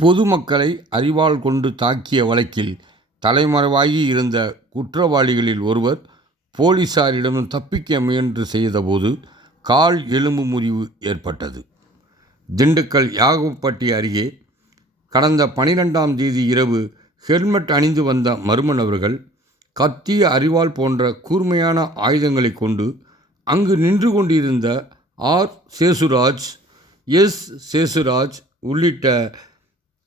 பொதுமக்களை அரிவாள் கொண்டு தாக்கிய வழக்கில் தலைமறைவாகி இருந்த குற்றவாளிகளில் ஒருவர் போலீசாரிடம் தப்பிக்க முயன்று செய்தபோது கால் எலும்பு முறிவு ஏற்பட்டது. திண்டுக்கல் யாகப்பட்டி அருகே கடந்த 12ஆம் தேதி இரவு ஹெல்மெட் அணிந்து வந்த மர்ம நபர்கள் கத்தி, அரிவாள் போன்ற கூர்மையான ஆயுதங்களை கொண்டு அங்கு நின்று கொண்டிருந்த ஆர். சேசுராஜ், எஸ். சேசுராஜ் உள்ளிட்ட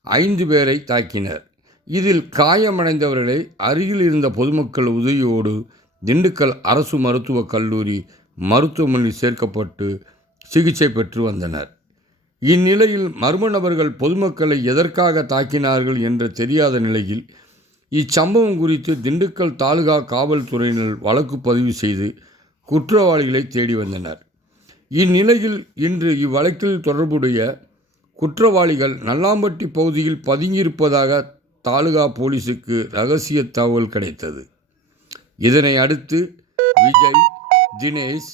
5 பேரை தாக்கினர். இதில் காயமடைந்தவர்களை அருகில் இருந்த பொதுமக்கள் உதவியோடு திண்டுக்கல் அரசு மருத்துவக் கல்லூரி மருத்துவமனையில் சேர்க்கப்பட்டு சிகிச்சை பெற்று வந்தனர். இந்நிலையில் மர்ம நபர்கள் பொதுமக்களை எதற்காக தாக்கினார்கள் என்று தெரியாத நிலையில் இச்சம்பவம் குறித்து திண்டுக்கல் தாலுகா காவல்துறையினர் வழக்கு பதிவு செய்து குற்றவாளிகளை தேடி வந்தனர். இந்நிலையில் இன்று இவ்வழக்கில் தொடர்புடைய குற்றவாளிகள் நல்லாம்பட்டி பகுதியில் பதுங்கியிருப்பதாக தாலுகா போலீசுக்கு ரகசிய தகவல் கிடைத்தது. இதனை அடுத்து விஜய், தினேஷ்,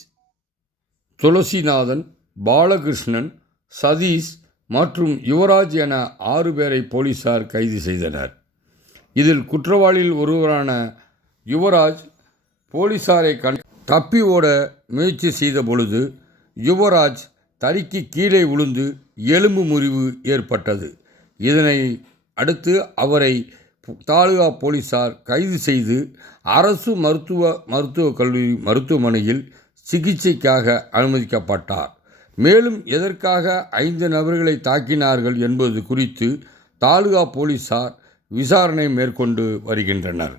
துளசிநாதன், பாலகிருஷ்ணன், சதீஷ் மற்றும் யுவராஜ் என 6 பேரை போலீசார் கைது செய்தனர். இதில் குற்றவாளியில் ஒருவரான யுவராஜ் போலீசாரை தப்பி ஓட முயற்சி செய்த பொழுது யுவராஜ் தறிக்கு கீழே விழுந்து எலும்பு முறிவு ஏற்பட்டது. இதனை அடுத்து அவரை தாலுகா போலீசார் கைது செய்து அரசு மருத்துவக் கல்லூரி மருத்துவமனையில் சிகிச்சைக்காக அனுமதிக்கப்பட்டார். மேலும் எதற்காக 5 நபர்களை தாக்கினார்கள் என்பது குறித்து தாலுகா போலீசார் விசாரணை மேற்கொண்டு வருகின்றனர்.